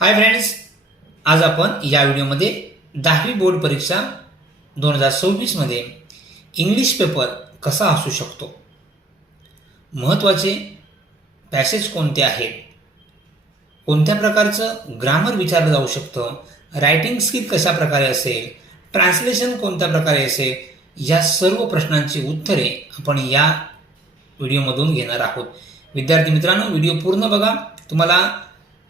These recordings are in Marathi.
हाय फ्रेंड्स, आज आपण या व्हिडिओमध्ये 10वी बोर्ड परीक्षा 2026 मध्ये इंग्लिश पेपर कसा असू शकतो, महत्त्वाचे पॅसेज कोणते आहेत, कोणत्या प्रकारचं ग्रामर विचारलं जाऊ शकतं, रायटिंग स्किल कशा प्रकारे असेल, ट्रान्सलेशन कोणत्या प्रकारे असेल, या सर्व प्रश्नांची उत्तरे आपण या व्हिडिओमधून घेणार आहोत. विद्यार्थी मित्रांनो, व्हिडिओ पूर्ण बघा. तुम्हाला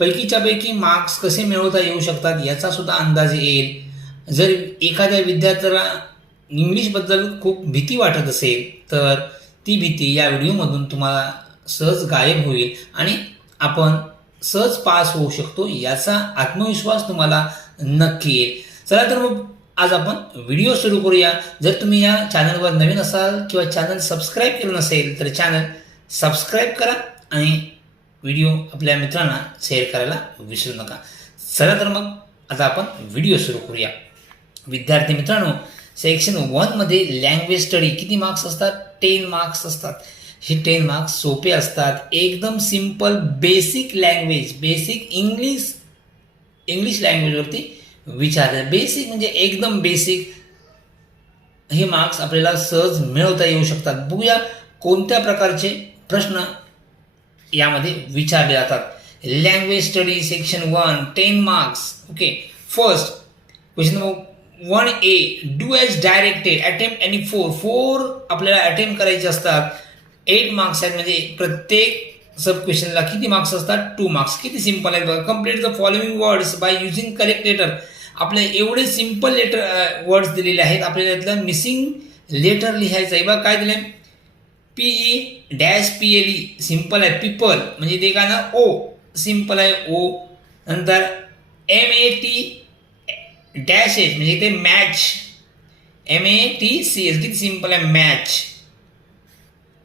पैकीच्या पैकी मार्क्स कसे मिळवता येऊ शकतात याचा सुद्धा अंदाज येईल. जर एखाद्या विद्यार्थ्याला इंग्लिशबद्दल खूप भीती वाटत असेल तर ती भीती या व्हिडिओमधून तुम्हाला सहज गायब होईल आणि आपण सहज पास होऊ शकतो याचा आत्मविश्वास तुम्हाला नक्की येईल. चला तर मग आज आपण व्हिडिओ सुरू करूया. जर तुम्ही या चॅनलवर नवीन असाल किंवा चॅनल सबस्क्राईब केलं नसेल तर चॅनल सबस्क्राईब करा आणि व्हिडिओ आपल्या मित्रांना शेअर करायला विसरू नका. चला तर मग आता आपण व्हिडिओ सुरू करूया. विद्यार्थी मित्रांनो, सेक्शन 1 मध्ये लँग्वेज स्टडी किती मार्क्स असतात? 10 मार्क्स असतात. हे 10 मार्क्स सोपे असतात. एकदम simple basic language, basic English लँग्वेजवरती विचारलं. बेसिक म्हणजे एकदम बेसिक हे मार्क्स आपल्याला सहज मिळवता येऊ शकतात. बघूया कोणत्या प्रकारचे प्रश्न यामध्ये विचारले जातात. Language study section 1 10 marks. Okay, first question number 1A, do as directed, attempt any 4 आपल्याला अटेम्प्ट करायचे असतात. 8 मार्क्स आहेत, म्हणजे प्रत्येक सब क्वेश्चनला किती मार्क्स असतात? 2 मार्क्स. किती सिंपल आहे बघा. Complete the following words by using correct letter. आपले एवढे सिंपल वर्ड्स दिलेले आहेत, आपल्याला यातलं मिसिंग लेटर लिहायचं आहे. बघा काय दिलंय, PE-PLE सिंपल आहे. पीपल म्हणजे ते काय ना, ओ सिंपल आहे, ओ. नंतर MAT-H म्हणजे ते मॅच, MATCH किती सिंपल आहे, मॅच.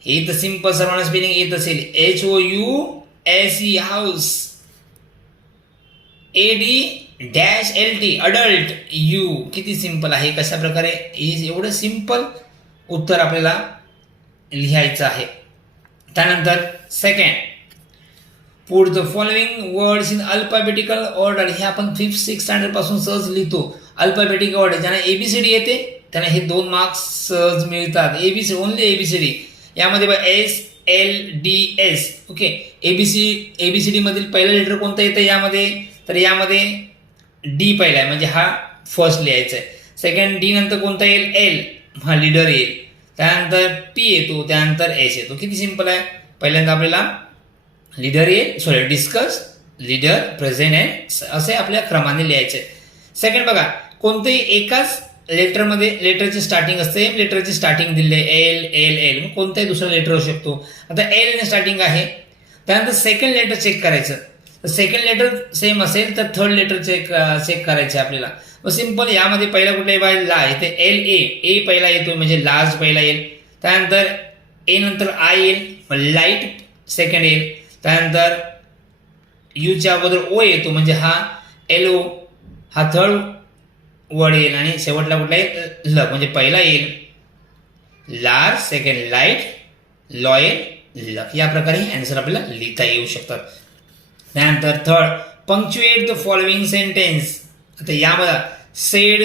हे तर सिंपल सर्वांना स्पेलिंग येत असेल. HOUSE house. AD-LT adult. You किती सिंपल आहे. कशा प्रकारे एवढं सिंपल उत्तर आपल्याला लिहायचं आहे. त्यानंतर second, put the following words in alphabetical order. हे आपण 5th-6th स्टँडर्ड पासून सहज लिहितो. Alphabetic order. ज्यांना ABCD येते त्यांना हे 2 मार्क्स सहज मिळतात. Only ABCD. यामध्ये SLDS. ओके, ABCD मधील पहिलं लेटर कोणतं येतं यामध्ये? तर यामध्ये D पहिला आहे, म्हणजे हा फर्स्ट लिहायचा आहे. सेकंड D नंतर कोणता येईल? L, हा लीडर येईल. त्यानंतर P येतो, त्यानंतर S येतो. किती सिंपल आहे. पहिल्यांदा आपल्याला लीडर येईल, डिस्कस, लीडर, प्रेझेंट एंड असे आपल्या क्रमाने लिहायचे. सेकंड बघा, कोणतेही एकाच लेटरची स्टार्टिंग असते. लेटरची स्टार्टिंग दिले L. मग कोणताही दुसरा लेटर असू शकतो. आता L ने स्टार्टिंग आहे. त्यानंतर सेकंड लेटर चेक करायचं. सेकंड लेटर सेम असेल तर थर्ड लेटर चेक करायचे आपल्याला. मग सिंपल यामध्ये पहिला कुठला बाय ला येते, LA पहिला येतो म्हणजे लार्ज पहिला येईल. त्यानंतर A नंतर I येईल, लाईट सेकंड येईल. त्यानंतर यूच्या अगोदर O येतो म्हणजे हा LO, हा थर्ड वर्ड येईल. आणि शेवटला कुठला येईल? ल म्हणजे पहिला येईल लार्ज, सेकंड लाईट, लॉयल, लक. या प्रकारे आन्सर आपल्याला लिहिता येऊ शकतात. त्यानंतर third, punctuate the following sentence. आता यामध्ये सेड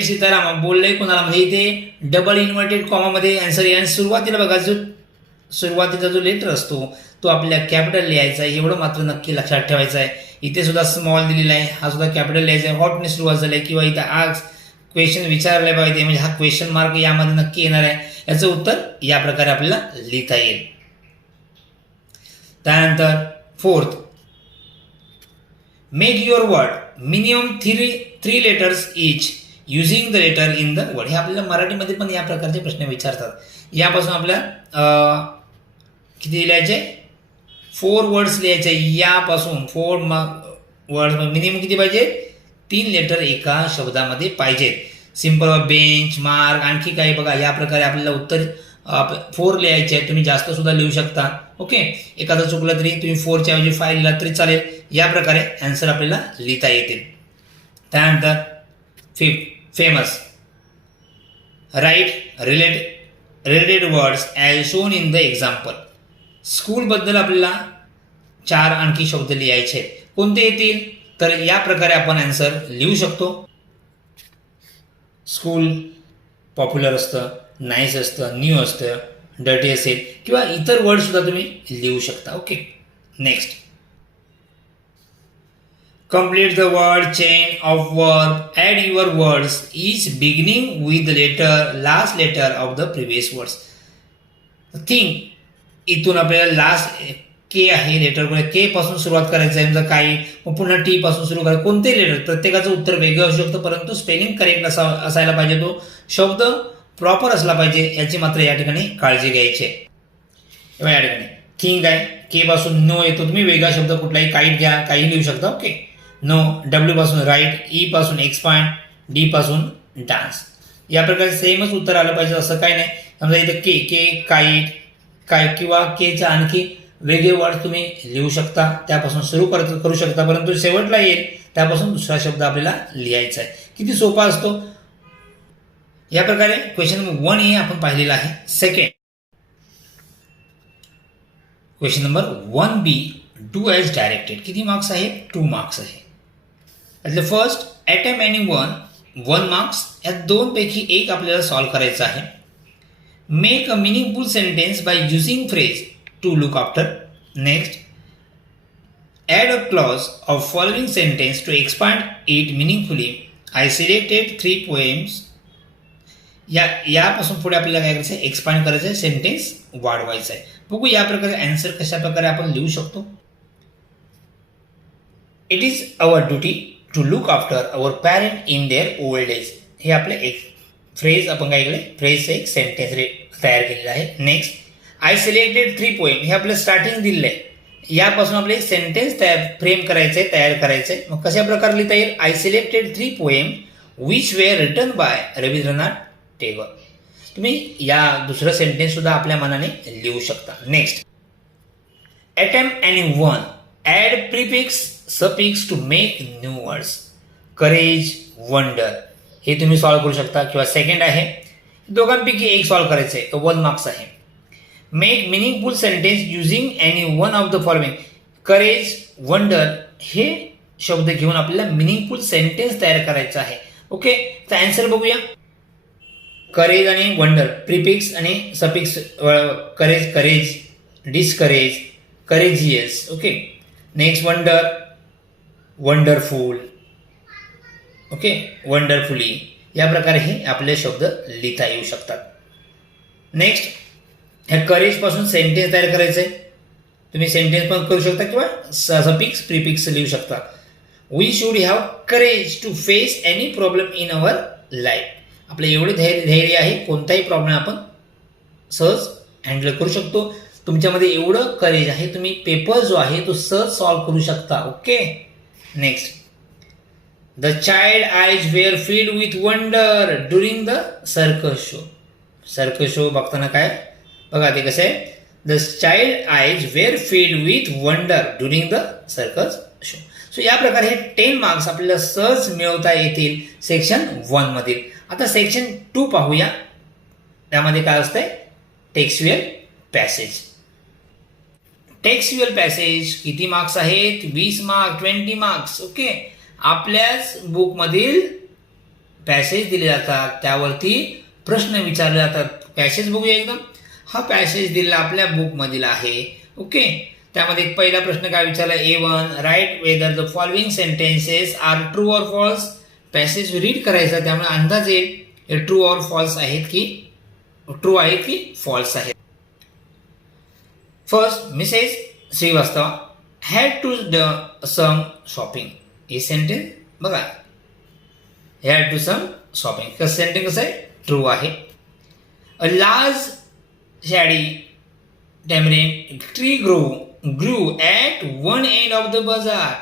सीताराम बोललंय कोणाला, म्हणजे इथे डबल इन्व्हर्टेड कॉमामध्ये आन्सर येईल. आणि सुरुवातीला बघा, सुरुवातीचा जो लेटर असतो तो आपल्या कॅपिटल लिहायचा आहे. एवढं मात्र नक्की लक्षात ठेवायचं आहे. इथे सुद्धा स्मॉल दिलेला आहे, हा सुद्धा कॅपिटल लिहायचा आहे. हॉटने सुरुवात झाली आहे किंवा इथं आज क्वेश्चन विचारले पाहिजे म्हणजे हा क्वेश्चन मार्क यामध्ये नक्की येणार आहे. याचं उत्तर या प्रकारे आपल्याला लिहिता येईल. त्यानंतर fourth, make your word minimum 3 letters each using the letter in the word. हे आपल्याला मराठीमध्ये पण या प्रकारचे प्रश्न विचारतात. यापासून आपल्याला किती लिहायचे? 4 वर्ड्स लिहायचे. यापासून 4 वर्ड्स मिनिमम किती पाहिजे? 3 लेटर एका शब्दामध्ये पाहिजेत. सिंपल, बेंच, मार्क, आणखी काही बघा. या प्रकारे आपल्याला उत्तर 4 लिहायचे आहे. तुम्ही जास्त सुद्धा लिहू शकता. ओके, एखादं चुकलं तरी तुम्ही 4च्या ऐवजी 5 लिहिला तरी चालेल. या प्रकारे आन्सर आपल्याला लिहिता येतील. त्यानंतर fifth, famous, right related words as shown in the example. स्कूलबद्दल आपल्याला 4 आणखी शब्द लिहायचे. कोणते येतील? तर या प्रकारे आपण आन्सर लिहू शकतो. स्कूल पॉप्युलर असतं, नाईस असतं, न्यू असतं, डर्टी असेल किंवा इतर वर्ड सुद्धा तुम्ही लिहू शकता. Okay. Next, complete the word chain of verb. Add your words each beginning with the last letter of the previous words. Think, इथून आपल्याला लास्ट के आहे लेटर, के पासून सुरुवात करायचं आहे. समजा काही मग पुन्हा टी पासून सुरू करायचं. कोणते लेटर, प्रत्येकाचं उत्तर वेगळं असू शकतं, परंतु स्पेलिंग करेक्ट असायला पाहिजे. तो शब्द प्रॉपर असला पाहिजे, याची मात्र या ठिकाणी काळजी घ्यायची आहे. या ठिकाणी थिंक आहे, के पासून नो येतो, तुम्ही वेगळा शब्द कुठलाही काईट घ्या, काही लिहू शकता. ओके. नो, डब्ल्यू पासून राईट, ई पासून एक्सपांड, डी पासून डान्स. या प्रकारे सेमच उत्तर आलं पाहिजे असं काही नाही. समजा इथं के, काईट, काय किंवा केच्या आणखी वेगळे वर्ड तुम्ही लिहू शकता, त्यापासून सुरू करू शकता, परंतु शेवटला येईल त्यापासून दुसरा शब्द आपल्याला लिहायचा आहे. किती सोपा असतो. या प्रकारे क्वेश्चन नंबर 1 हे आपण पाहिलेला आहे. Second question number 1B, do as directed. किती मार्क्स आहे? 2 मार्क्स आहे. त्यातले फर्स्ट, ॲटम एनी 1 मार्क्स. या दोनपैकी एक आपल्याला सॉल्व्ह करायचं आहे. Make a meaningful sentence by using phrase to look after. Next, add a clause of following sentence to expand it meaningfully. I selected 3 poems. यापासून पुढे आपल्याला काय करायचं आहे? एक्सपांड करायचं आहे, सेंटेन्स वाढवायचं आहे. बघू या प्रकारे आन्सर कशा प्रकारे आपण लिहू शकतो. It is our duty to look after our parent in their old age. हे आपलं एक फ्रेज आपण काय केलं, फ्रेजचं एक सेंटेन्स तयार केलेलं आहे. Next, I selected 3 poem. हे आपलं स्टार्टिंग दिलेलं आहे. यापासून आपले एक सेंटेन्स फ्रेम करायचं आहे, तयार करायचं आहे. मग कशा प्रकारे लिहिता येईल? I selected 3 poem which were written by Rabindranath Tagore. तुम्ही या दुसरं सेंटेन्स सुद्धा आपल्या मनाने लिहू शकता. Next, attempt any 1. Add prefix suffix to make new words. Courage, wonder हे तुम्ही सॉल्व्ह करू शकता. किंवा सेकंड आहे, दोघांपैकी एक सॉल्व्ह करायचं आहे, 1 मार्क्स आहे. Make meaningful sentence using any 1 of the following. Courage, wonder हे शब्द घेऊन आपल्याला मिनिंगफुल सेंटेन्स तयार करायचं आहे. ओके. तर आन्सर बघूया. करेज आणि वंडर, प्रिफिक्स आणि suffix. Courage, discourage, courageous. Okay. Next, wonder, wonderful. Okay, wonderfully. या प्रकारे हे आपले शब्द लिहिता येऊ शकतात. नेक्स्ट, ह्या करेजपासून सेंटेन्स तयार करायचं आहे. तुम्ही सेंटेन्स पण करू शकता किंवा सफिक्स, प्रिफिक्स लिहू शकता. We should have courage to face any problem in our life. आपलं एवढे धैर्य आहे, कोणताही प्रॉब्लेम आपण सहज हँडल करू शकतो. तुमच्यामध्ये एवढं करेज आहे, तुम्ही पेपर जो आहे तो सहज सॉल्व्ह करू शकता. Okay. Next, the child eyes were filled with wonder during the circus show. Circus show बघताना काय बघा ते कसं आहे. The child eyes were filled with wonder during the circus show. So या प्रकारे हे 10 मार्क्स आपल्याला सहज मिळवता येतील सेक्शन 1 मधील. आता सेक्शन 2 पाहूया. त्यामध्ये काय असतंय? Textual passage. टेक्स्च्युअल पॅसेज किती मार्क्स आहेत? 20 मार्क्स, 20 मार्क्स. ओके. आपल्याच बुकमधील पॅसेज दिले जातात, त्यावरती प्रश्न विचारले जातात. पॅसेज बघूया एकदम. हा पॅसेज दिलेला आपल्या बुकमधील आहे. ओके. त्यामध्ये पहिला प्रश्न काय विचारला? A1, write whether the following sentences are true or false. Passage read करायचा, त्यामुळे अंदाज येईल हे ट्रू ऑर फॉल्स आहेत की ट्रू आहेत की फॉल्स आहेत. First, Mrs Shrivastava had to some shopping. हे सेंटेन्स बघा, हॅड टू सम शॉपिंग. कसं सेंटेन्स कसं आहे? ट्रू आहे. A large shady tamarind tree grew at one end of the bazaar.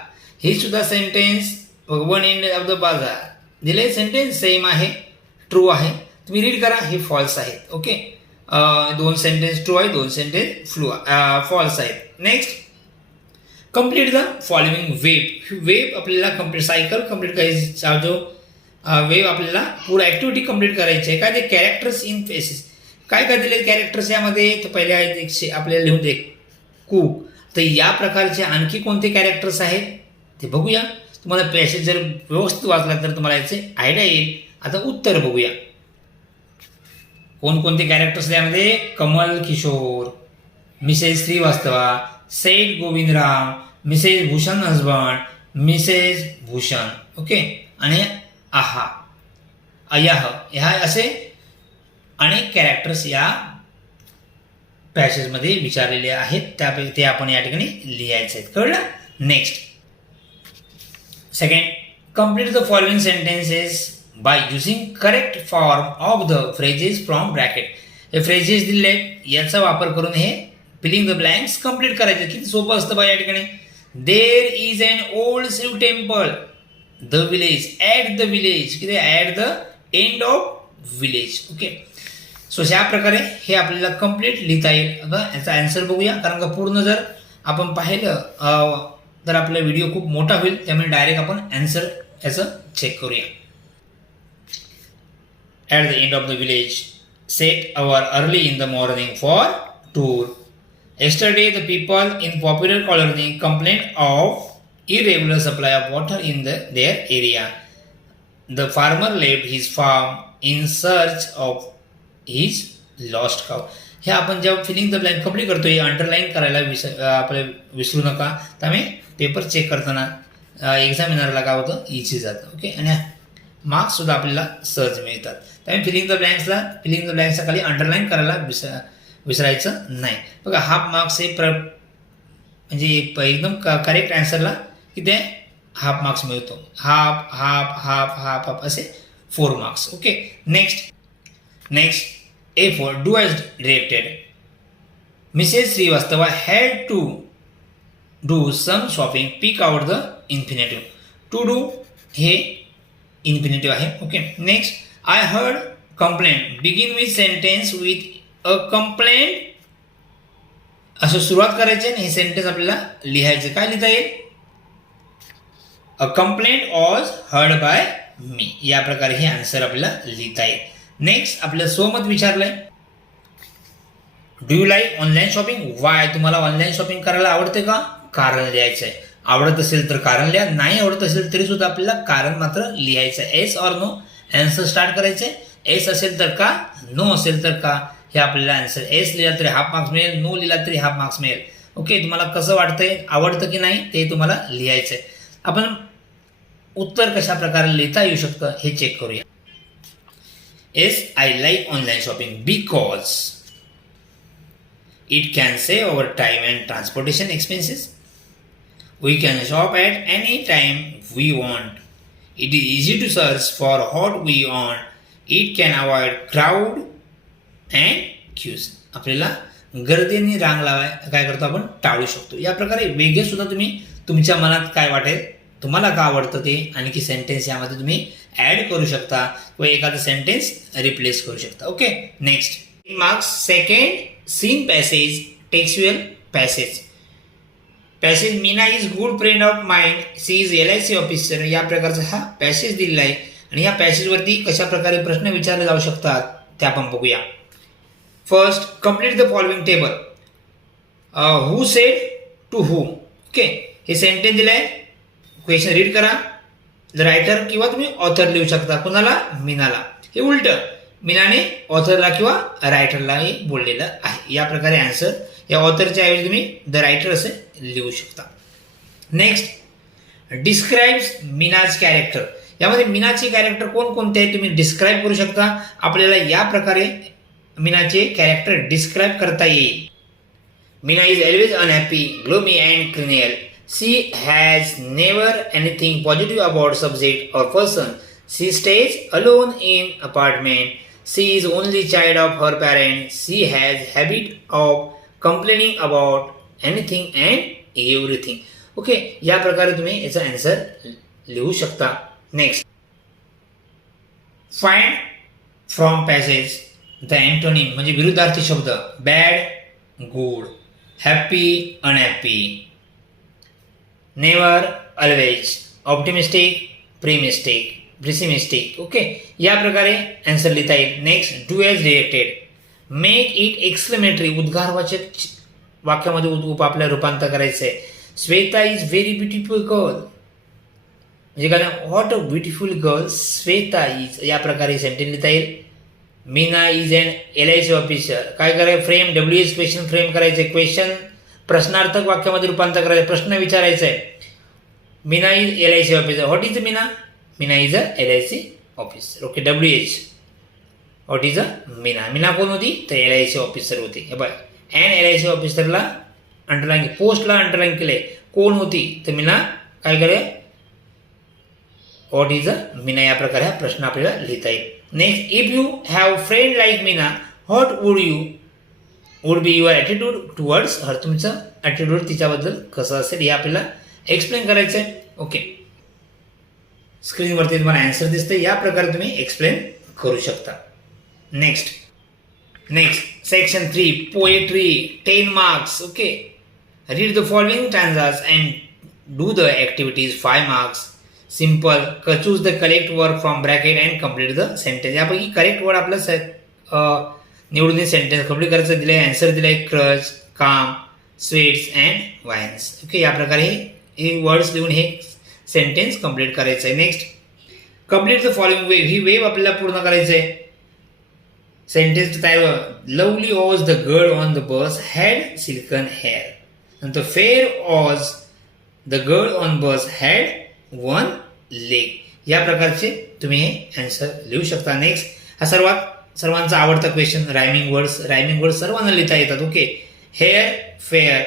हे सुद्धा sentence one end of the bazaar दिले. सेंटेन्स सेम आहे, ट्रू आहे. तुम्ही रीड करा, हे फॉल्स आहेत. ओके. 2 सेंटेन्स ट्रू आहे, 2 सेंटेन्स फॉल्स आहेत. Next, complete the following web. Web आपल्याला कम्प्लीट, सायकल कम्प्लीट करायचा. जो वेब आपल्याला पूर्ण ऍक्टिव्हिटी कम्प्लीट करायची आहे. काय ते कॅरेक्टर्स इन फेसेस. काय काय दिले कॅरेक्टर्स यामध्ये? तर पहिले आहेत आपल्याला लिहून दे कुक. तर या प्रकारचे आणखी कोणते कॅरेक्टर्स आहेत? ते बघूया. तुम्हाला पॅसेज जर व्यवस्थित वाचला तर तुम्हाला याचे आयडिया येईल. आता उत्तर बघूया. कोणकोणते कॅरेक्टर्स त्यामध्ये? Kamal Kishore, Mrs Shrivastava, Seth Govindrao, Mrs Bhushan husband, Mrs Bhushan. Okay. आणि आहा, अयाह, ह्या असे अनेक कॅरेक्टर्स या पॅसेजमध्ये विचारलेले आहेत. त्यापैकी ते आपण या ठिकाणी लिहायचे आहेत. कळलं? Next, second, complete the following sentences by using correct form of the phrases from bracket. हे फ्रेजेस दिले याचा वापर करून हे फिलिंग द ब्लँक्स कंप्लीट करायचे. किती सोपं असतं बा या ठिकाणी. There is an old Shiv temple the village, at the village, किती at the end of village. Okay. So अशा प्रकारे हे आपल्याला कंप्लीट लिहिता येईल. आता याचा आन्सर बघूया, कारण का पूर्ण जर आपण पाहिलं तर आपला व्हिडिओ खूप मोठा होईल. त्यामुळे डायरेक्ट आपण आन्सर याचं चेक करूया. At the end of the village, set our early in the morning for tour. Yesterday the people in popular colony complained of irregular supply of water in their area. The farmer left his farm in search of his lost cow. हे आपण जेव्हा फिलिंग द ब्लँक कंप्लीट करतो हे अंडरलाईन करायला आपल्याला विसरू नका. त्यामुळे पेपर चेक करताना एक्झामिनरला काय होतं, इझी जातं. ओके. आणि मार्क्स सुद्धा आपल्याला सहज मिळतात. त्यामुळे फिलिंग द ब्लँक्सच्या खाली अंडरलाईन करायला विसरायचं नाही. बघा, हाफ मार्क्स हे म्हणजे एकदम करेक्ट आन्सरला किती हाफ मार्क्स मिळतो. Half half half half half असे 4 marks. Okay. Next, A four do as directed. Mrs Shrivastava had to do some shopping. Pick out the infinitive. To do हे इन्फिनेटिव्ह आहे. Okay. Next, I heard complaint. Begin with sentence with a complaint. असं सुरुवात करायची आणि हे सेंटेन्स आपल्याला लिहायचं. काय लिहिता येईल? A complaint was heard by me. या प्रकारे हे आन्सर आपल्याला लिहिता येईल. नेक्स्ट, आपलं स्वमत विचारलंय. Do you like online shopping? Why? तुम्हाला ऑनलाईन शॉपिंग करायला आवडते का? कारण लिहायचं आहे. आवडत असेल तर कारण लिहा, नाही आवडत असेल तरी सुद्धा आपल्याला कारण मात्र लिहायचं आहे. Yes or no answer start करायचंय. येस असेल तर का, नो असेल तर का, हे आपल्याला आन्सर. येस लिहिला तरी हाफ मार्क्स मिळेल, नो लिहिला तरी हाफ मार्क्स मिळेल. ओके. तुम्हाला कसं वाटतंय, आवडतं की नाही ते तुम्हाला लिहायचंय. आपण उत्तर कशा प्रकारे लिहिता येऊ शकतं हे चेक करूया. Yes, I like online shopping because it can save our time and transportation expenses. We can shop at any time we want. It is easy to search for what we want. It can avoid crowd and queues. आपल्याला गर्दीने रांग लावाय काय करतो आपण, टाळू शकतो. या प्रकारे वेगळे सुद्धा तुम्ही तुमच्या मनात काय वाटेल, तुम्हाला काय आवडतं ते आणखी सेंटेन्स यामध्ये तुम्ही ॲड करू शकता किंवा एखादं सेंटेन्स रिप्लेस करू शकता. Okay. Next, marks second seen passage textual passage. Passage Meena is good friend of mind, she is LIC officer. या प्रकारचा हा पॅसेज दिलेला आहे आणि या पॅसेजवरती कशा प्रकारे प्रश्न विचारले जाऊ शकतात ते आपण बघूया. First, complete the following table. Who said to who. Okay. हे सेंटेन्स दिलंय. क्वेश्चन रीड करा. द रायटर किंवा तुम्ही ऑथर लिहू शकता. कुणाला? मीनाला. हे उलट मीनाने ऑथरला किंवा रायटरला हे बोललेलं आहे. या प्रकारे आन्सर या ऑथरच्या ऐवजी तुम्ही द रायटर असे लिहू शकता. Next, describes Meena's character. यामध्ये मीनाचे कॅरेक्टर कोणकोणते आहेत तुम्ही डिस्क्राईब करू शकता. आपल्याला या प्रकारे मीनाचे कॅरेक्टर डिस्क्राईब करता येईल. Meena is always unhappy, gloomy and cranial. She has never anything positive about subject or person. She stays alone in apartment. She is only child of her parent. She has habit of complaining about anything and everything. Okay. या प्रकारे तुम्ही याचा आन्सर लिहू शकता. Next, find from passage the antonym म्हणजे विरुद्धार्थी शब्द. Bad good, happy unhappy, never always, optimistic pessimistic, pessimistic. Okay. या प्रकारे आन्सर लिहिता येईल. Next, do as directed. Make it exclamatory उद्गारवाचक वाक्यामध्ये आपल्याला रूपांतर करायचं आहे. Shweta is very beautiful girl. म्हणजे काय, what a beautiful girl Shweta is, या प्रकारे सेंटेन्स लिहिता येईल. Meena is an LIC officer. काय करायचं, फ्रेम, WH क्वेश्चन फ्रेम करायचे, क्वेश्चन प्रश्नार्थक वाक्यामध्ये रूपांतर करायचं, प्रश्न विचारायचा आहे. Meena is LIC officer. What is Meena? Meena is a LIC officer. Okay, WH. What is a Meena? Meena कोण होती? तर LIC ऑफिसर होती. हे बघा, अँड LIC ऑफिसरला अंडरलाईन, पोस्टला अंडरलाईन केले. कोण होती? तर मीना. काय करे, व्हॉट इज अ मीना, या प्रकारे हा प्रश्न आपल्याला लिहिता येईल. Next, if you have friend like Meena what would be your attitude towards हर. तुमचं ॲटिट्यूड तिच्याबद्दल कसं असेल हे आपल्याला एक्सप्लेन करायचं आहे. ओके, स्क्रीनवरती तुम्हाला आन्सर दिसते, या प्रकारे तुम्ही एक्सप्लेन करू शकता. Next section 3 poetry 10 marks. Okay, read the following stanzas and do the activities 5 marks. Simple, choose the correct word from bracket and complete the sentence. यापैकी करेक्ट वर्ड आपलं निवडून सेंटेन्स कम्प्लीट करायचं दिलं आहे. आन्सर दिलं आहे क्रच, काम, स्वीट्स अँड वाईन्स. ओके, या प्रकारे हे वर्ड्स लिहून हे सेंटेन्स कम्प्लीट करायचं आहे. Next, complete the following web. ही वेव आपल्याला पूर्ण करायचं आहे. सेंटेन्स तयार, lovely was the girl on the bus had silken hair. नंतर fair was the girl on bus had one leg. या प्रकारचे तुम्ही हे आन्सर लिहू शकता. नेक्स्ट, हा सर्वांचा आवडता क्वेश्चन, रायमिंग वर्ड्स सर्वांना लिहिता येतात. Okay, hair, fair,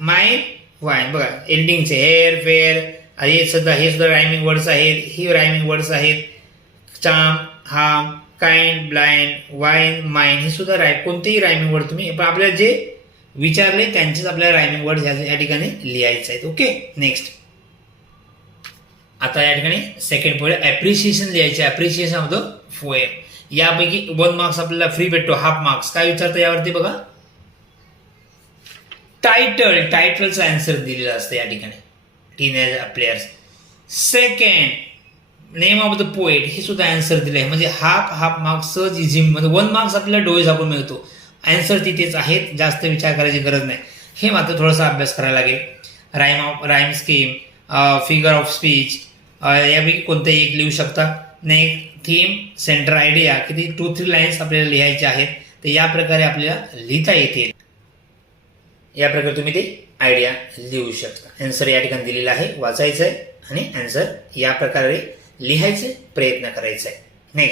mine, wine. बघा, एंडिंगचे हेअर, फेअर, हे सुद्धा रायमिंग वर्ड्स आहेत. ही रायमिंग वर्ड्स आहेत. चाम, harm, kind, blind, wine, mine, हे सुद्धा कोणतेही रायमिंग वर्ड तुम्ही, पण आपल्याला जे विचारले त्यांचेच आपल्याला रायमिंग वर्ड या ठिकाणी लिहायचे आहेत. ओके, नेक्स्ट, आता या ठिकाणी सेकंड पॉईंट ॲप्रिशिएशन लिहायचे. Appreciation of the poem. यापैकी 1 मार्क्स आपल्याला फ्री भेटतो, हाफ मार्क्स. काय विचारतं यावरती बघा, टायटलचा आन्सर दिलेला असतं या ठिकाणी, teenage players. Second, name of the poet, हे सुद्धा आन्सर दिलं आहे. म्हणजे हाफ मार्क्स सहज इझी, म्हणजे 1 मार्क्स आपल्याला डोळे झाकून मिळतो. आन्सर तिथेच आहेत, जास्त विचार करायची गरज नाही. हे मात्र थोडासा अभ्यास करायला लागेल. Rhyme scheme, figure of speech, यापैकी कोणतेही एक लिहू शकता. नेक्स्ट, थीम, सेंटर आयडिया, किती 2-3 लाईन्स आपल्याला लिहायचे आहेत. तर या प्रकारे आपल्याला लिहिता येतील. या प्रकारे तुम्ही ते आयडिया लिहू शकता. आन्सर या ठिकाणी दिलेला आहे, वाचायचं आहे आणि आन्सर या प्रकारे लिहायचे प्रयत्न करायचा आहे.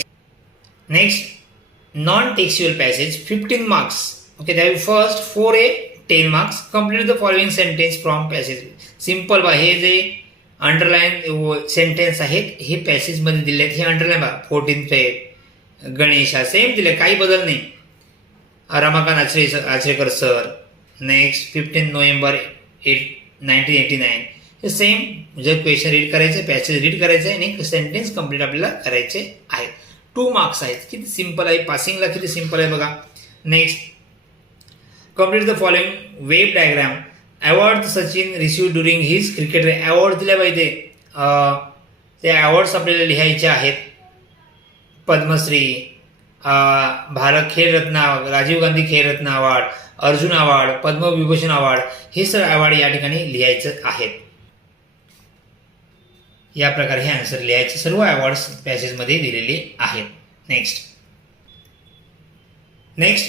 Next, non textual passage 15 marks. Okay, त्यावेळी first 4A 10 marks. Complete the following sentence from passage. Simple बा, हे जे अंडरलाईन सेंटेन्स आहेत हे पॅसेजमध्ये दिले आहेत. हे अंडरलाईन बा, 14 फेब, गणेशा, सेम दिले, काही बदल नाही. Ramakant Achrekar sir. Next, 15 November 1989. हे सेम, जर क्वेश्चन रीड करायचं, पॅसेज रीड करायचं आहे आणि सेंटेन्स कम्प्लीट आपल्याला करायचे आहे. 2 मार्क्स आहेत. किती सिम्पल आहे, पासिंगला किती सिम्पल आहे बघा. Next, complete the following web diagram. Award Sachin receive during his cricket. Award दिल्या पाहिजे, ते अवॉर्ड्स आपल्याला लिहायचे आहेत. Padmashri, Bharat Khelratna, Rajiv Gandhi Khelratna award, Arjun award, Padmavibhushan award, हे सर्व अवॉर्ड या ठिकाणी लिहायचे आहेत. या प्रकारे हे आन्सर लिहायचे. सर्व अवॉर्ड्स पॅसेजमध्ये दिलेले आहेत. नेक्स्ट,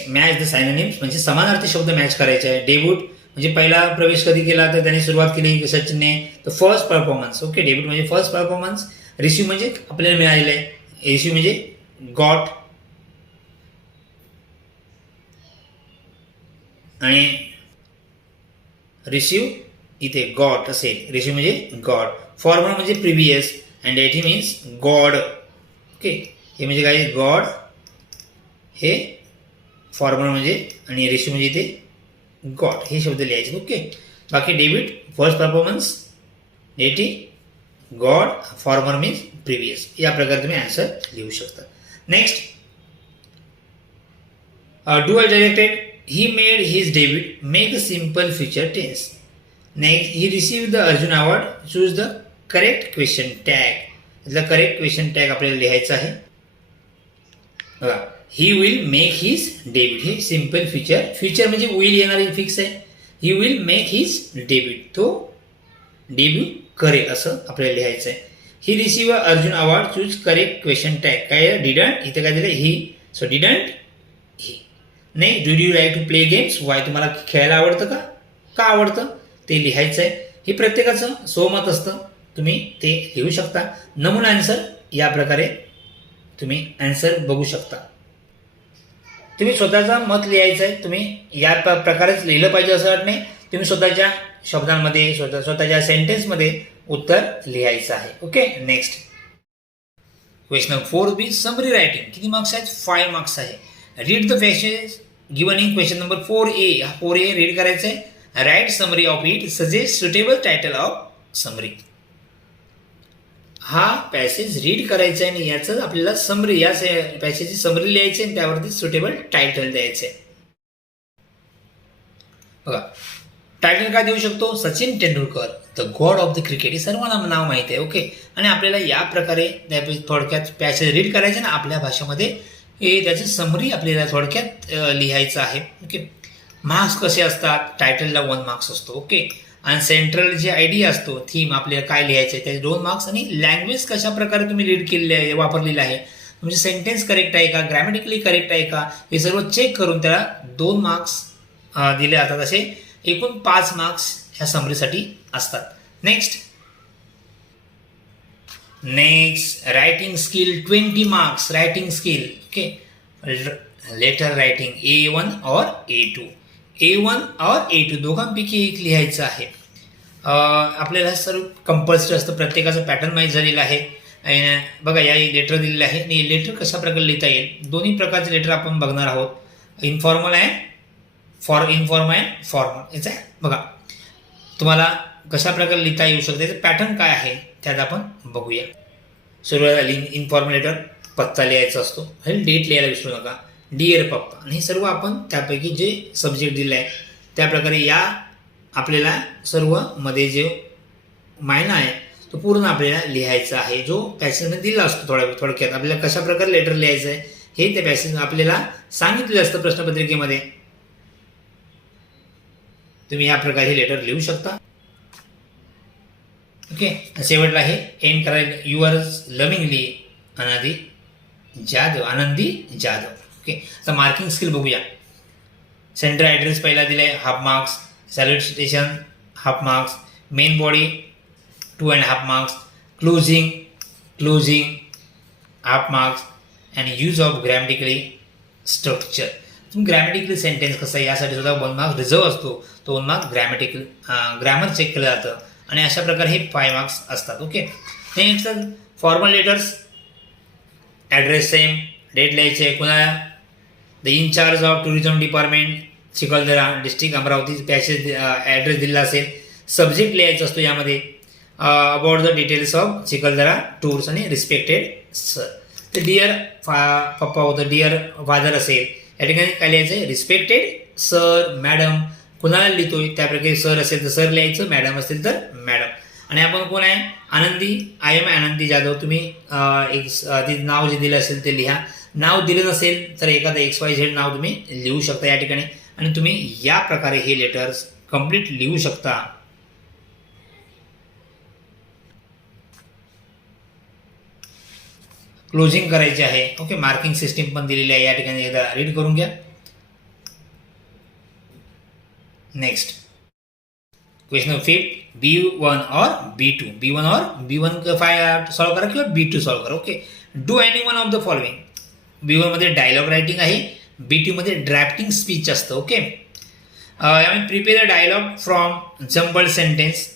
मॅच द सायनोनिम्स, म्हणजे समानार्थी शब्द मॅच करायचे आहे. डेब्यूट म्हणजे पहिला प्रवेश कधी केला तर त्याने सुरुवात केली सचिनने, तर फर्स्ट परफॉर्मन्स. ओके, डेब्यूट म्हणजे फर्स्ट परफॉर्मन्स. रिसीव्ह म्हणजे आपल्याला मिळालेलं आहे. रिसीव्ह म्हणजे गॉट, आणि रिसीव्ह इथे गॉट असेल. रिसीव्ह म्हणजे गॉड. फॉर्मर म्हणजे प्रिव्हियस, अँड डेटी मीन्स गॉड. ओके, हे म्हणजे काय, गॉड, हे फॉर्मर म्हणजे, आणि रिसीव्ह म्हणजे इथे गॉड, हे शब्द लिहायचे. ओके, बाकी डेब्यूट, फर्स्ट परफॉर्मन्स, डेटी, गॉड, फॉर्मर मीन्स प्रिव्हियस. या प्रकारे तुम्ही आन्सर लिहू शकता. Next, do I directed, he made his debut, make a simple future tense. Next, he received the Arjun award, choose the correct question tag. The correct question tag आपल्याला लिहायचा आहे. he will make his debut, हे simple future म्हणजे will येणारी फिक्स आहे. he will make his debut, तो डेब्यू करेल असं आपल्याला लिहायचं आहे. He receive Arjun award, choose correct question tag. काय डिडंट, इथे काय दिलं ही, सो डिडंट ही. नाही, do you like to play games, why, तुम्हाला खेळायला आवडतं का आवडतं ते लिहायचं आहे. हे प्रत्येकाचं स्वमत असतं, तुम्ही ते लिहू शकता. नमुना आन्सर या प्रकारे तुम्ही आन्सर बघू शकता. तुम्ही स्वतःचं मत लिहायचं आहे, तुम्ही या प्रकारेच लिहिलं पाहिजे असं वाटत नाही. तुम्ही स्वतःच्या शब्दांमध्ये स्वतःच्या सेंटेन्समध्ये उत्तर लिहायचं आहे. Okay, next question 4B, summary writing. किती मार्क्स आहेत? 5 मार्क्स आहे. Read the passage given in question number 4A. हा 4A रीड करायचं आहे. Write summary of it, suggest suitable title of summary. हा पॅसेज रीड करायचा आहे आणि याचं आपल्याला समरी, या पॅसेजची समरी लिहायची आणि त्यावरती सुटेबल टायटल द्यायचं आहे. बघा, टायटल काय देऊ शकतो? Sachin Tendulkar, the God of the cricket. हे सर्वांना नाव माहिती आहे. ओके, आणि आपल्याला या प्रकारे थोडक्यात पॅसेज रीड करायचे ना आपल्या भाषेमध्ये, हे त्याची समरी आपल्याला थोडक्यात लिहायचं आहे. ओके, मार्क्स कसे असतात? टायटलला 1 मार्क्स असतो. ओके, आणि सेंट्रल जे आयडिया असतो, थीम, आपल्याला काय लिहायचं आहे त्याचे 2 मार्क्स. आणि लँग्वेज कशा प्रकारे तुम्ही रीड केलेली आहे, वापरलेलं आहे, म्हणजे सेंटेन्स करेक्ट आहे का, ग्रॅमॅटिकली करेक्ट आहे का, हे सर्व चेक करून त्याला 2 मार्क्स दिले जातात. असे एकूण 5 मार्क्स ह्या समरीसाठी असतात. Next writing skill 20 marks. Writing skill, okay, letter writing A1 और A2. A1 और A2 दोघांपैकी एक लिहायचं आहे. आपल्याला सर्व कंपल्सरी असतं, प्रत्येकाचं पॅटर्न माहीत झालेलं आहे. बघा, या लेटर दिलेलं आहे आणि लेटर कशा प्रकारे लिहिता येईल, दोन्ही प्रकारचे लेटर आपण बघणार आहोत. इन्फॉर्मल आहे, इन्फॉर्मल आहे, फॉर्मल. याचं आहे बघा, तुम्हाला कशा प्रकारे लिहिता येऊ शकते, त्याचं पॅटर्न काय आहे त्यात आपण बघूया. सुरुवातीला इन्फॉर्मल लेटर पत्ता लिहायचा असतो, हे डेट लिहायला विसरू नका, डिअर पप्पा. आणि हे सर्व आपण त्यापैकी जे सब्जेक्ट दिले आहे त्याप्रकारे या आपल्याला सर्व मध्ये जे मायना आहे तो पूर्ण आपल्याला लिहायचा आहे, जो पॅसेजमध्ये दिला असतो. थोडक्यात आपल्याला कशा प्रकारे लेटर लिहायचं आहे हे त्या पॅसेज आपल्याला सांगितलेलं असतं प्रश्नपत्रिकेमध्ये. तुम्ही या प्रकारे लेटर लिहू शकता. ओके, शेवटला आहे एंड करायला, yours lovingly Anandi Jadhav. Okay, आता मार्किंग स्किल बघूया. सेंटर ॲड्रेस पहिला दिलाय, half marks. Salutation half marks. Main body 2.5 marks. Closing half marks. आणि यूज ऑफ ग्रॅमॅटिकली स्ट्रक्चर. तुम्ही ग्रॅमॅटिकली सेंटेन्स कसं आहे यासाठी सुद्धा 1 मार्क्स रिझर्व असतो, तो 1 मार्क्स ग्रॅमर चेक केलं जातं. आणि अशा प्रकारे हे 5 मार्क्स असतात. Okay, next formal letters. Address same, date लिहायचे आहे, कुणाला, the in charge of tourism department Chikhaldara district Amravati, passage address दिलेला असेल. सब्जेक्ट लिहायचा असतो यामध्ये, about the details of Chikhaldara tours आणि रिस्पेक्टेड सर. तर डिअर पप्पा होतं, डिअर फादर असेल, या ठिकाणी काय लिहायचं आहे, रिस्पेक्टेड सर, मॅडम. कुणाला लिहितोय त्याप्रकारे सर असेल तर सर लिहायचं, मॅडम असेल तर मॅडम. आणि आपण कोण आहे, आनंदी, आय एम आनंदी जाधव. तुम्ही एक नाव जे दिलं असेल ते लिहा. नाव दिलं नसेल तर एखादं XYZ नाव तुम्ही लिहू शकता या ठिकाणी. आणि तुम्ही या प्रकारे हे लेटर्स कम्प्लीट लिहू शकता. क्लोजिंग करायचे आहे. ओके, मार्किंग सिस्टीम पण दिलेली आहे या ठिकाणी, एकदा रीड करून घ्या. नेक्स्ट क्वेश्चन 5, B1 और B2. B1 सॉल्व करा किंवा B2 सॉल्व करा. Okay, do any one of the following. B1 मध्ये डायलॉग रायटिंग आहे, B2 मध्ये ड्राफ्टिंग स्पीच असतं. ओके, यामध्ये prepare a dialogue from jumbled sentence.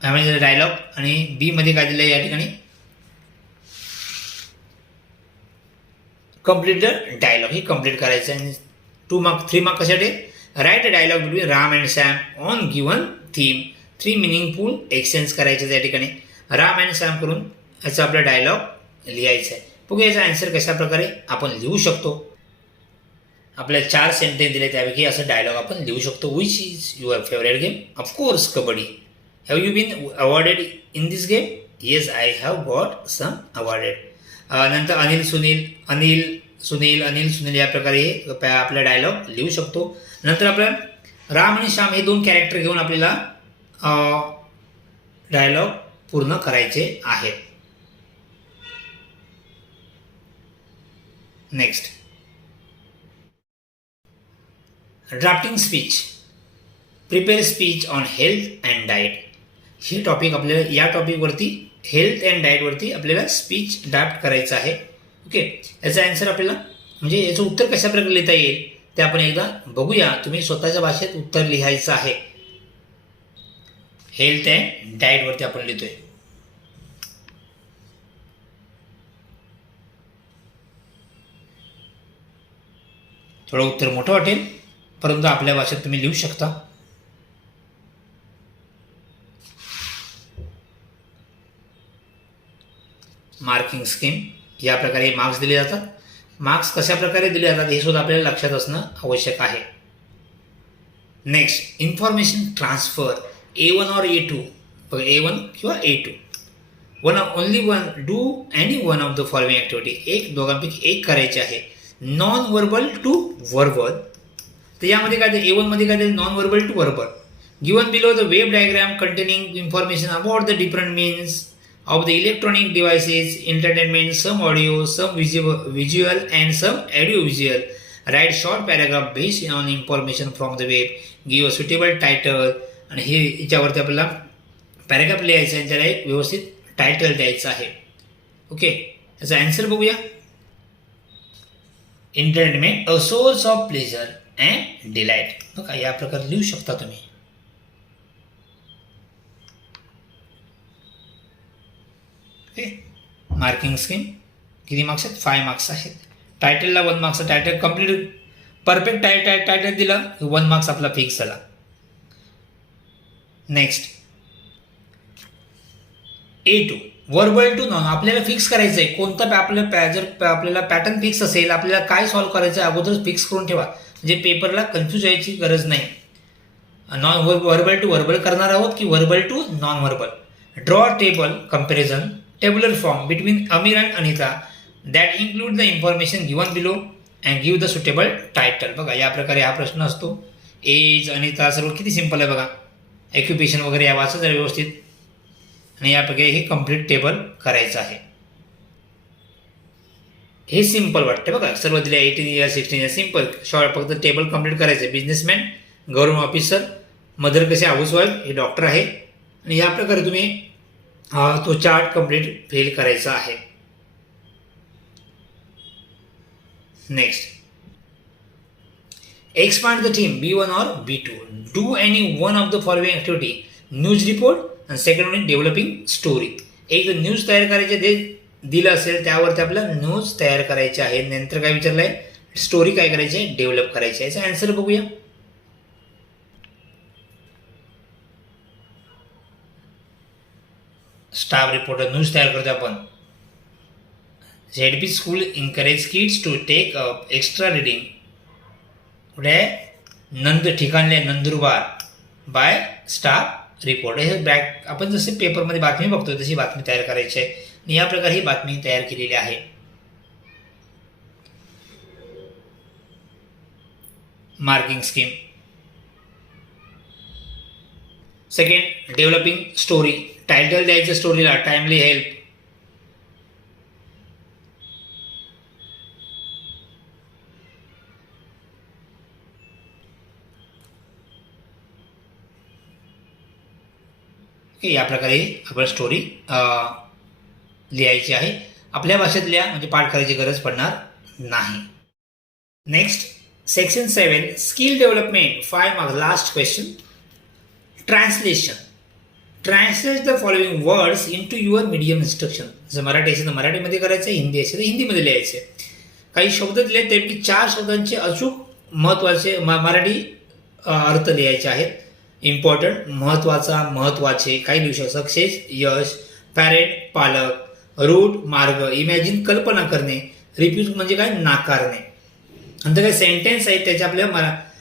यामध्ये डायलॉग. आणि बी मध्ये काय दिलं आहे या ठिकाणी, कम्प्लीट द डायलॉग. हे कम्प्लीट करायचं आहे. आणि 3 मार्क कशासाठी, write a dialogue between Ram and Sam on given theme. 3 meaningful exchange करायचे त्या ठिकाणी, राम अँड सॅम करून याचा आपला डायलॉग लिहायचा आहे. बघूया याचा आन्सर कशा प्रकारे आपण लिहू शकतो. आपल्याला 4 सेंटेन्स दिले, त्यापैकी असं डायलॉग आपण लिहू शकतो. Which is your favourite game. Of course kabaddi. Have you been awarded in this game. Yes, I have got some awarded. नंतर अनिल सुनील या प्रकारे आपला डायलॉग लिहू शकतो. नंतर आपल्याला राम आणि श्याम हे 2 कॅरेक्टर घेऊन आपल्याला डायलॉग पूर्ण करायचे आहेत. Next, drafting speech. Prepare speech on health and diet. He topic आपल्याला, या टॉपिकवरती हेल्थ अँड डाएटवरती आपल्याला स्पीच ड्राफ्ट करायचं आहे. ओके, याचा आन्सर आपल्याला म्हणजे याचं उत्तर कशा प्रकारे लिहिता येईल ते आपण एकदा बघूया. तुम्ही स्वतःच्या भाषेत उत्तर लिहायचं आहे. हेल्थ अँड डाएटवरती आपण लिहितोय. थोडं उत्तर मोठं वाटेल, परंतु आपल्या भाषेत तुम्ही लिहू शकता. मार्किंग स्कीम, या प्रकारे मार्क्स दिले जातात. मार्क्स कशा प्रकारे दिले जातात हे सुद्धा आपल्याला लक्षात असणं आवश्यक आहे. नेक्स्ट, इन्फॉर्मेशन ट्रान्सफर A1 और A2. A1 किंवा A2. Only one do any one of the following activity. एक दोघांपैकी एक करायचे आहे. Non verbal to verbal. तर यामध्ये काय A1 मध्ये काय non verbal to verbal. Given below the web diagram containing information about the different means of the electronic devices, entertainment, some audio, some visual and some audiovisual. Write short paragraph based on information from the web. Give a suitable title. आणि हे याच्यावरती आपल्याला पॅराग्राफ लिहायचा आहे, त्याला एक व्यवस्थित टायटल द्यायचं आहे. ओके, याचा आन्सर बघूया. Entertainment a source of pleasure and delight. बघा, या प्रकारे लिहू शकता तुम्ही. मार्किंग स्कीम किती मार्क्स आहेत? 5 मार्क्स आहेत. टायटलला 1 marks. Title complete perfect title दिला 1 मार्क्स आपला फिक्स झाला. Next, A2 verbal to non. आपल्याला फिक्स करायचं आहे कोणता जर आपल्याला पॅटर्न फिक्स असेल, आपल्याला काय सॉल्व्ह करायचं आहे अगोदर फिक्स करून ठेवा, म्हणजे पेपरला कन्फ्यूज व्हायची गरज नाही. नॉन वर्बल टू वर्बल करणार आहोत की verbal to non verbal. Draw table comparison tabular form between Amir and Anita that include the information given below and give the suitable title. बघा, या प्रकारे हा प्रश्न असतो. एज, अनिता, सर्व किती सिंपल आहे बघा. ऑक्युपेशन वगैरे या वाचा जर व्यवस्थित, आणि या प्रकारे हे कम्प्लीट टेबल करायचं आहे. हे सिंपल वाटते बघा. सर्व दिले 18 इयर्स 16 इयर्स सिंपल शॉर्ट. फक्त टेबल कम्प्लीट करायचं. बिझनेसमॅन, गव्हर्नमेंट ऑफिसर, मदर कसे हाऊसवाईफ, हे डॉक्टर आहे. आणि या प्रकारे तुम्ही तो चार्ट कम्प्लीट फिल करायचा आहे. Next, expand the theme B1 और B2. Do any one of the following activity. News report आणि सेकंड वन डेव्हलपिंग स्टोरी. एक न्यूज तयार करायचे ते दिलं असेल त्यावरती आपल्याला न्यूज तयार करायचे आहे. नंतर काय विचारलं आहे, स्टोरी काय करायची आहे, डेव्हलप करायची आहे. याचा आन्सर बघूया. स्टाफ रिपोर्टर न्यूज तयार करतो आपण. ZP school encourage kids to take up extra reading. कुठे आहे? नंद ठिकाणले नंदुरबार बाय स्टाफ रिपोर्ट. हे बॅक आपण जसे पेपरमध्ये बातमी बघतो तशी बातमी तयार करायची आहे. आणि या प्रकारे ही बातमी तयार केलेली आहे. Marking scheme. Second, developing story. Title द्यायचं स्टोरीला. Timely help. ओके, या प्रकारे आपण स्टोरी लिहायची आहे. आपल्या भाषेत लिहा, म्हणजे पाठ करायची गरज पडणार नाही. Next, section 7 skill development. 5 marks. Last question. Translation. Translate the following words in to your medium instruction. जर मराठी असेल तर मराठीमध्ये करायचं, हिंदी असेल तर हिंदीमध्ये लिहायचे. काही शब्द दिले त्यापैकी 4 शब्दांचे अचूक महत्त्वाचे मराठी अर्थ लिहायचे आहेत. इम्पॉर्टंट, महत्त्वाचा, महत्त्वाचे, काही लिहू शकतो. सक्सेस, यश, पॅरेंट, पालक, रूट, मार्ग, इमॅजिन, कल्पना करणे, रिफ्यूज म्हणजे काय, नाकारणे. नंतर काही सेंटेन्स आहेत त्याचे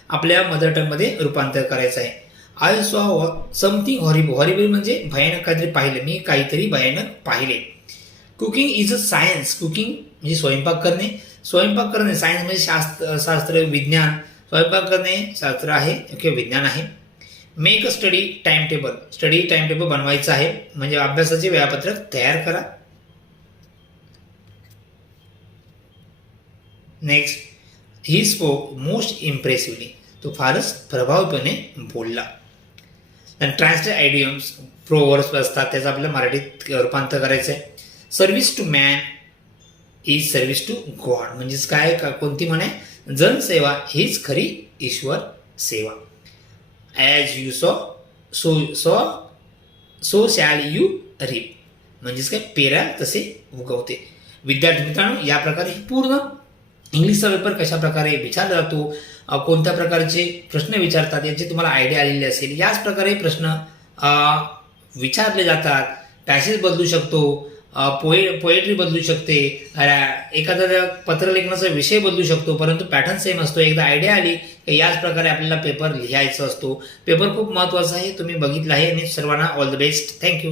आपल्या मदर टंगमध्ये रूपांतर करायचं आहे. I saw something horrible. Horrible म्हणजे भयानक काहीतरी पाहिलं. मी काहीतरी भयानक पाहिले. Cooking is a science. Cooking म्हणजे स्वयंपाक करणे. स्वयंपाक करणे सायन्स म्हणजे शास्त्र, विज्ञान. स्वयंपाक करणे शास्त्र आहे किंवा विज्ञान आहे. मेक अ स्टडी टाइम टेबल बनवायचं आहे, म्हणजे अभ्यासाचे वेळापत्रक तयार करा. नेक्स्ट, ही स्पोक मोस्ट इम्प्रेसिव्हली, तो फारच प्रभावीपणे बोलला. ट्रान्सलेट आयडियम्स, प्रोवर्ब्स असतात, त्याचं आपल्याला मराठीत रूपांतर करायचं आहे. Service to man is service to God, म्हणजेच काय, कोणती म्हणे, जनसेवा हीच खरी ईश्वर सेवा. As you sow shall you reap, म्हणजेच काय, पेराल तसे उगवते. विद्यार्थी मित्रांनो, या प्रकारे पूर्ण इंग्लिशचा पेपर कशा प्रकारे विचारला जातो, कोणत्या प्रकारचे प्रश्न विचारतात याची तुम्हाला आयडिया आलेली असेल. याच प्रकारे प्रश्न विचारले जातात. पॅसेज बदलू शकतो, पोएट्री बदलू शकते, एखादा पत्र लेखनाचा विषय बदलू शकतो, परंतु पॅटर्न सेम असतो. एकदा आयडिया आली की याच प्रकारे आपल्याला पेपर लिहायचा असतो. पेपर खूप महत्त्वाचा आहे, तुम्ही बघितलं आहे. आणि सर्वांना ऑल द बेस्ट. थँक्यू.